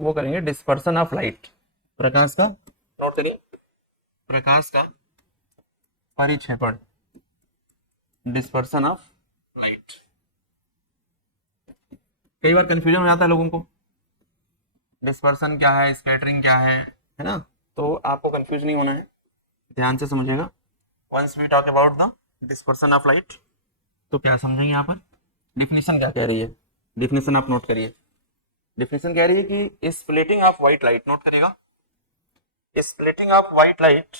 वो करेंगे dispersion of light, प्रकाश का, नोट करिए, प्रकाश का परिक्षेपण, डिस्पर्सन ऑफ लाइट। कई बार कंफ्यूजन हो जाता है लोगों को, डिस्पर्सन क्या है, स्कैटरिंग क्या है ना, तो आपको कंफ्यूज नहीं होना है, ध्यान से समझिएगा। Once we talk about the dispersion of light, तो क्या समझेंगे यहाँ पर, डिफिनेशन क्या कह रही है, डिफिनेशन आप नोट करिए। डिफिनेशन कह रही है कि splitting of white light, note करेगा, splitting of white light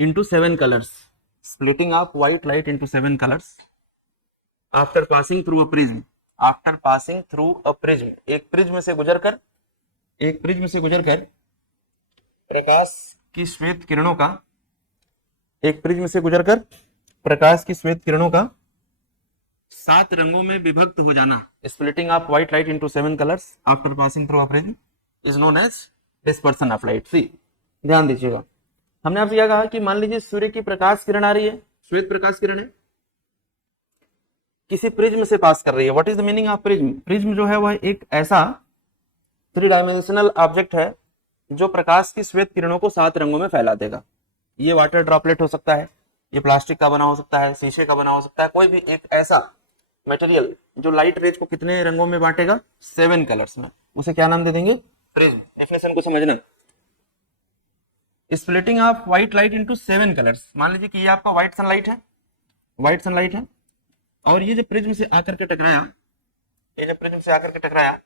into 7 colors, splitting of white light into 7 colors after passing through a prism, after passing through a prism, एक प्रिज्म से गुजरकर, एक प्रिज्म से गुजरकर प्रकाश की श्वेत किरणों का, एक प्रिज्म से गुजरकर प्रकाश की श्वेत किरणों का 7 रंगों में विभक्त हो जाना, splitting of white light into 7 colours after passing through a prism is known as dispersion of light. See ध्यान दीजिएगा, हमने आपसे क्या कहा कि मान लीजिए सूर्य की प्रकाश किरण आ रही है, श्वेत प्रकाश किरण है, किसी प्रिज्म से पास कर रही है। What is the meaning of prism? Prism जो है वह एक ऐसा 3 डायमेंशनल ऑब्जेक्ट है जो प्रकाश की श्वेत किरणों को 7 रंगों में फैला देगा। ये वाटर ड्रॉपलेट हो सकता है, ये प्लास्टिक का बना हो सकता है, शीशे का बना हो सकता है, कोई भी एक ऐसा मटेरियल जो लाइट रेज को कितने रंगों में बांटेगा, 7 कलर्स में, उसे क्या नाम दे देंगे, प्रिज्म। डेफिनेशन को समझना, splitting of white light into 7 colours. मान लीजिए कि ये आपका व्हाइट सनलाइट है, व्हाइट सनलाइट है, और ये जब प्रिज्म से आकर के टकराया, ये जब प्रिज्म से आकर के टकराया,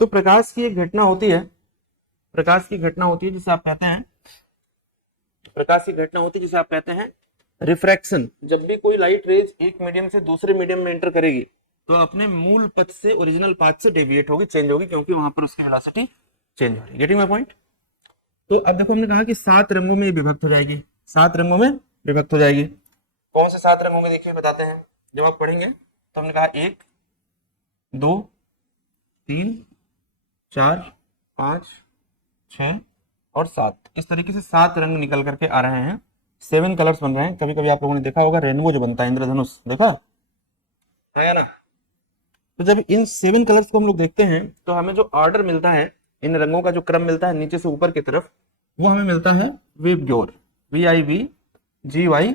तो प्रकाश की एक घटना होती है, प्रकाश की घटना होती है जिसे आप कहते हैं, प्रकाश की घटना होती है जिसे आप कहते हैं रिफ्रैक्शन। जब भी कोई लाइट रेज एक मीडियम से दूसरे मीडियम में एंटर करेगी तो अपने मूल पथ से, ओरिजिनल पाथ से डेविएट होगी, चेंज होगी, क्योंकि वहां पर उसकी वेलोसिटी चेंज हो रही है। Getting my point? तो अब देखो हमने कहा कि 7 रंगों में विभक्त हो जाएगी, 7 रंगों में विभक्त हो जाएगी। कौन से 7 रंगों में, देखिए बताते हैं। जब आप पढ़ेंगे तो हमने कहा 1 2 3 4 5 6 और 7, इस तरीके से 7 रंग निकल करके आ रहे हैं, 7 कलर्स बन रहे हैं। कभी कभी आप लोगों ने देखा होगा रेनबो जो बनता है, इंद्रधनुष, देखा है ना। तो जब इन 7 कलर्स को हम लोग देखते हैं तो हमें जो ऑर्डर मिलता है, इन रंगों का जो क्रम मिलता है नीचे से ऊपर की तरफ, वो हमें मिलता है विबग्योर, VIBGYOR,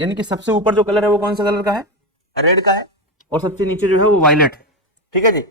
यानी कि सबसे ऊपर जो कलर है वो कौन सा कलर का है, रेड का है, और सबसे नीचे जो है वो वायलेट है। ठीक है जी।